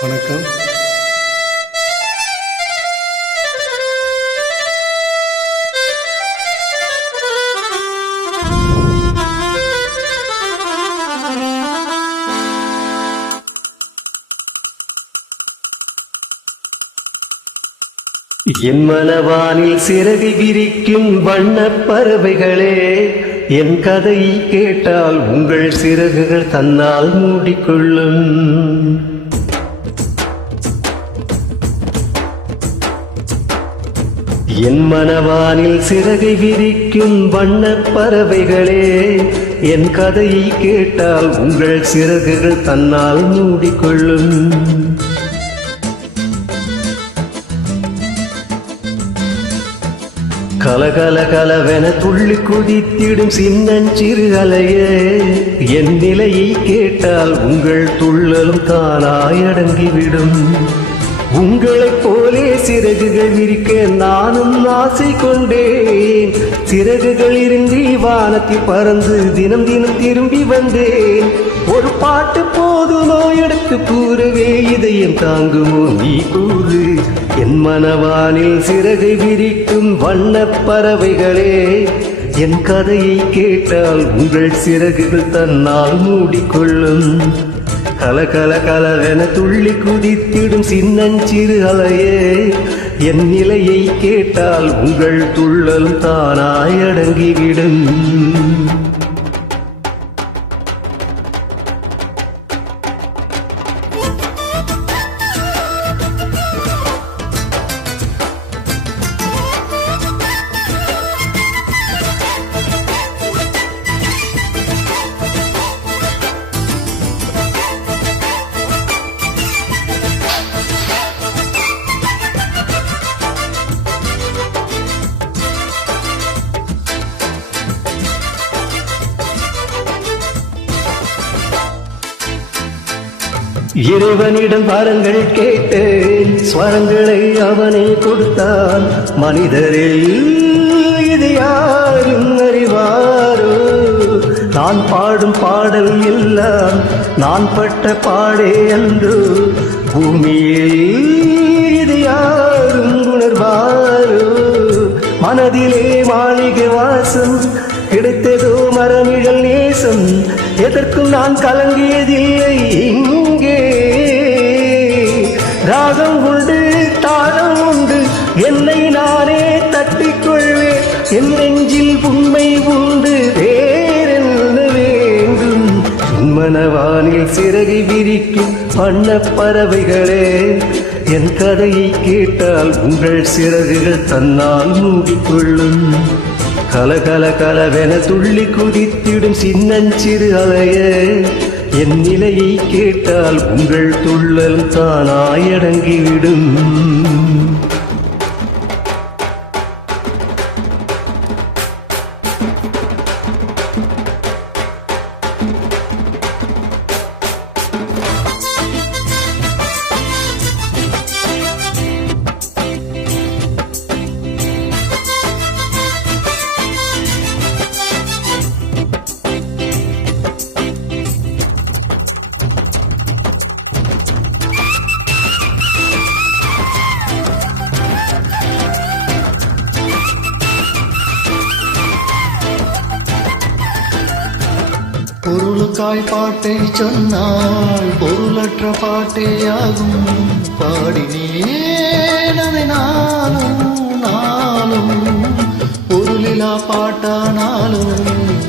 வணக்கம். என் மனவானில் சிறகு விரிக்கும் வண்ணப் பறவைகளே, என் கதையை கேட்டால் உங்கள் சிறகுகள் தன்னால் மூடிக்கொள்ளும். என் மனவானில் சிறகை விரிக்கும் வண்ணப் பறவைகளே, என் கதையை கேட்டால் உங்கள் சிறகுகள் தன்னால் மூடிக்கொள்ளும். கலகல கலவென துள்ளி குதித்திடும் சின்னஞ்சிறு அலையே, என் நிலையை கேட்டால் உங்கள் துள்ளலும் தானாய் அடங்கிவிடும். உங்களைப் போலே சிறகுகள் விரிக்க நானும் ஆசை கொண்டேன். சிறகுகள் இருந்து வானத்தில் பறந்து தினம் தினம் திரும்பி வந்தேன். ஒரு பாட்டு போதுமோ எடுத்து கூறவே, இதயம் தாங்குமோ நீ கூறு. என் மனவானில் சிறகை விரிக்கும் வண்ணப் பறவைகளே, என் கதையை கேட்டால் உங்கள் சிறகுகள் தன்னால் மூடிக்கொள்ளும். கலகல கலவென துள்ளி குதித்திடும் சின்னஞ்சிறு அலையே, என் நிலையை கேட்டால் உங்கள் துள்ளலும் தானாய் அடங்கிவிடும். இறைவனிடம் வரங்கள் கேட்டேன், ஸ்வரங்களை அவனே கொடுத்தான். மனிதரில் இது யாரும் அறிவாரோ? நான் பாடும் பாடல் எல்லாம் நான் பட்ட பாடே அன்று. பூமியில் இது யாரும் உணர்வாரோ? மனதிலே மாளிகை வாசம் கிடைத்ததோ மரமிழல் நேசம். எதற்கும் நான் கலங்கியதில்லை இங்கே. ராகம் உண்டு, தாளம் உண்டு, என்னை நானே தட்டிக்கொள்வேன். என் நெஞ்சில் உண்மை உண்டு, வேறென்ன வேண்டும்? மனவானில் சிறகை விரிக்கும் வண்ணப் பறவைகளே, என் கதையை கேட்டால் உங்கள் சிறகுகள் தன்னால் மூடிக்கொள்ளும். கலகல கலவென துள்ளி குதித்திடும் சின்னஞ்சிறு அலையே, என் நிலையை கேட்டால் உங்கள் துள்ளல் தானாய் அடங்கிவிடும். பொருளுக்காய் பாட்டை சொன்னால் பொருளற்ற பாட்டேயாகும். பாடினேன் அதை நாளும் பொருளிலா பாட்டானாலும்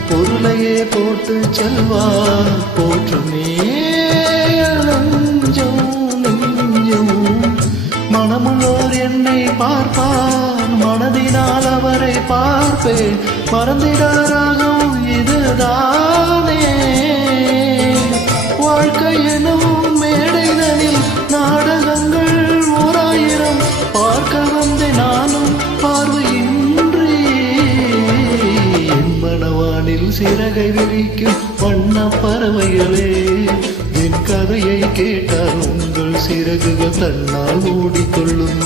பொருளையே போட்டு செல்வார். போற்றுமே நெஞ்சம் நெஞ்சம், மனமுள்ளோர் என்னை பார்ப்பார், மனதினால் அவரை பார்ப்பேன். மறந்திடாராகும் இதுதானே வாழ்க்கை எனும் மேடைதனில் நாடகங்கள் 1000 பார்க்க வந்தே நானும் பார்வையின்றி. என் மனவானில் சிறகை விரிக்கும் வண்ணப் பறவைகளே, என் கதையை கேட்டால் உங்கள் சிறகுகள் தன்னால் மூடிக்கொள்ளும்.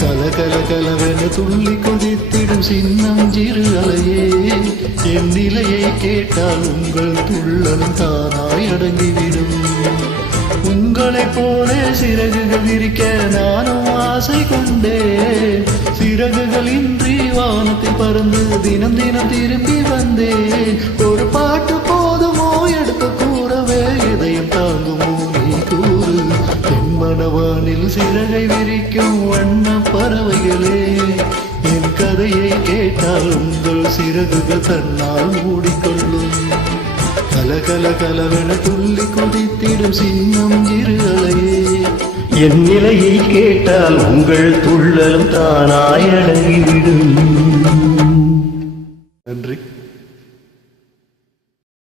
கலகல கலவென துள்ளி கொதித்திடும் சின்னஞ்சிறு அலையே, என் நிலையை கேட்டால் உங்கள் துள்ளல் தானாய் அடங்கிவிடும். உங்கள் உங்களைப் போல சிறகுகள் விரிக்க நானும் ஆசை கொண்டேன். சிறகுகள் இன்றி வானத்தில் பறந்து தினம் தினம் திரும்பி வந்தேன். ஒரு பாட்டு போதுமோ எடுத்து கூறவே இதயம் தாங்குமோ நீ கூறு. தென்மனவானில் சிறகை விரிக்கும் வண்ண பறவைகளே, என் கதையை கேட்டால் உங்கள் சிறகுகள் தன்னால் மூடிக்கொள்ளும். கலகல கலவென துள்ளி குதித்திடும் சின்னம் இரு அலையே, என் நிலையை கேட்டால் உங்கள் துள்ளலும் தானாய் அடங்கிவிடும்.